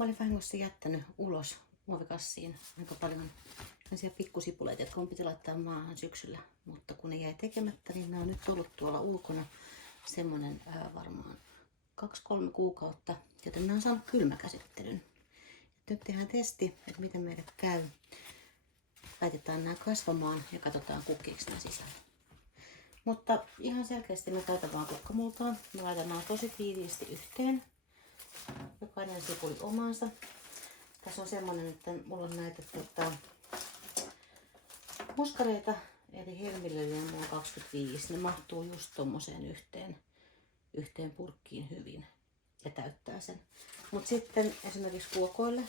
Mä olin vahingossa jättänyt ulos muovikassiin aika paljon sellaisia pikkusipuleita, jotka mun piti laittaa maahan syksyllä. Mutta kun ne jäi tekemättä, niin nämä on nyt ollut tuolla ulkona semmonen varmaan 2-3 kuukautta, joten nämä on saanut kylmäkäsittelyn. Nyt tehdään testi, että miten meille käy. Laitetaan nämä kasvamaan ja katsotaan kukkiiksi nämä sisällä. Mutta ihan selkeästi mä käytän vaan kukkamultaa. Mä laitan nämä tosi tiiviisti yhteen. Jokainen sipuli omansa. Tässä on semmonen, että mulla on näitä muskareita, eli helmilöljyä mulla on 25. Ne mahtuu just tommoseen yhteen purkkiin hyvin ja täyttää sen. Mut sitten esimerkiksi kuokoille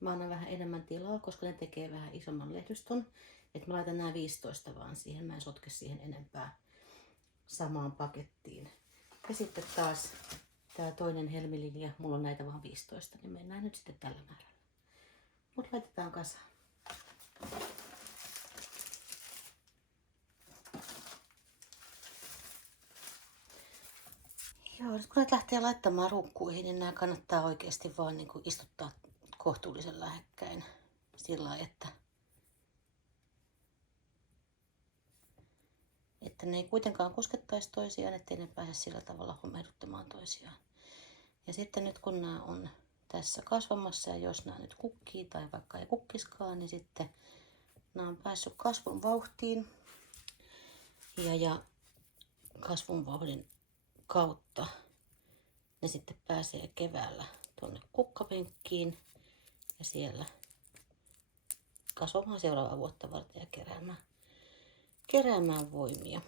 mä annan vähän enemmän tilaa, koska ne tekee vähän isomman lehdystön. Että mä laitan nämä 15 vaan siihen, mä en sotke siihen enempää samaan pakettiin. Ja sitten taas tää toinen helmilinja, mulla on näitä vaan 15, niin mennään nyt sitten tällä määrällä. Mut laitetaan kasaan. Joo, nyt kun näitä lähtee laittamaan ruukkuihin, niin nämä kannattaa oikeasti vaan niin kuin istuttaa kohtuullisen lähekkäin sillä lailla, että ne ei kuitenkaan koskettaisi toisiaan, ettei ne pääse sillä tavalla homehduttamaan toisiaan. Ja sitten nyt kun nämä on tässä kasvamassa ja jos nämä nyt kukkii tai vaikka ei kukkiskaan, niin sitten nämä on päässyt kasvun vauhtiin ja kasvun vauhdin kautta ne sitten pääsee keväällä tuonne kukkapenkkiin ja siellä kasvamaan seuraavaa vuotta varten ja keräämään voimia.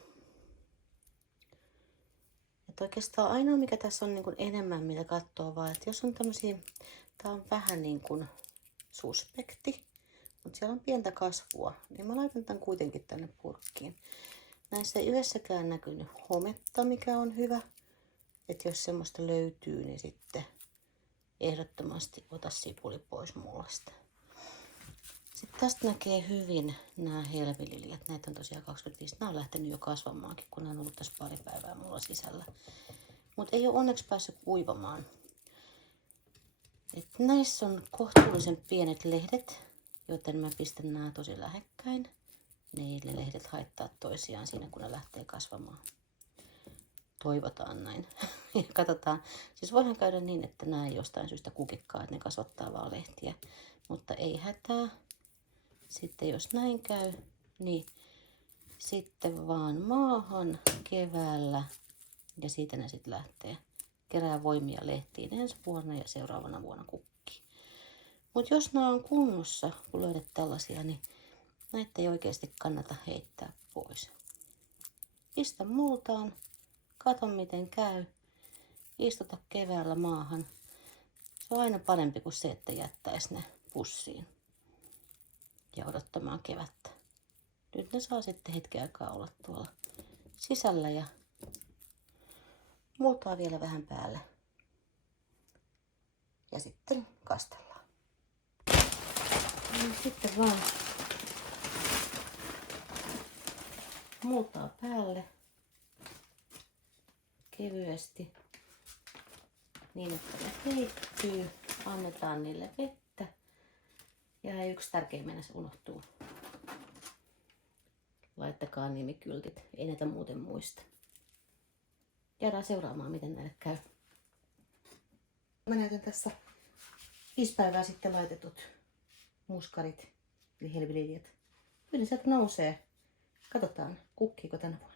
Et oikeastaan ainoa mikä tässä on niin kuin enemmän mitä katsoo vaan, että jos on tämmöisiä, tää on vähän niin kuin suspekti, mutta siellä on pientä kasvua, niin mä laitan tämän kuitenkin tänne purkkiin. Näissä ei yhdessäkään näkynyt hometta, mikä on hyvä. Että jos semmoista löytyy, niin sitten ehdottomasti ota sipuli pois mullasta. Sitten tästä näkee hyvin nämä helmililjat. Näitä on tosiaan 25. Nämä on lähtenyt jo kasvamaankin, kun nämä on ollut tässä pari päivää mulla sisällä. Mutta ei ole onneksi päässyt kuivamaan. Et näissä on kohtuullisen pienet lehdet, joten mä pistän nämä tosi lähekkäin. Ne lehdet haittaa toisiaan siinä, kun ne lähtee kasvamaan. Toivotaan näin. Ja katsotaan. Siis voihan käydä niin, että nämä ei jostain syystä kukikkaa, että ne kasvattaa vaan lehtiä. Mutta ei hätää. Sitten jos näin käy, niin sitten vaan maahan keväällä. Ja siitä ne sitten lähtee. Kerää voimia lehtiin ensi vuonna ja seuraavana vuonna kukkii. Mutta jos nämä on kunnossa, kun löydät tällaisia, niin näitä ei oikeasti kannata heittää pois. Pistä multaan. Kato miten käy. Istuta keväällä maahan. Se on aina parempi kuin se, että jättäisi ne pussiin ja odottamaan kevättä. Nyt ne saa sitten hetken aikaa olla tuolla sisällä ja multaa vielä vähän päälle. Ja sitten kastellaan. Ja sitten vaan multaa päälle. Kevyesti niin, että ne heittyy. Annetaan niille vettä. Ja yksi tärkeä mennessä unohtuu. Laittakaa nimikyltit. Ei näitä muuten muista. Jäädään seuraamaan, miten näille käy. Mä näytän tässä 5 päivää sitten laitetut muskarit, eli helmililjat. Kyllä sieltä nousee. Katsotaan, kukkiiko tänä vuonna.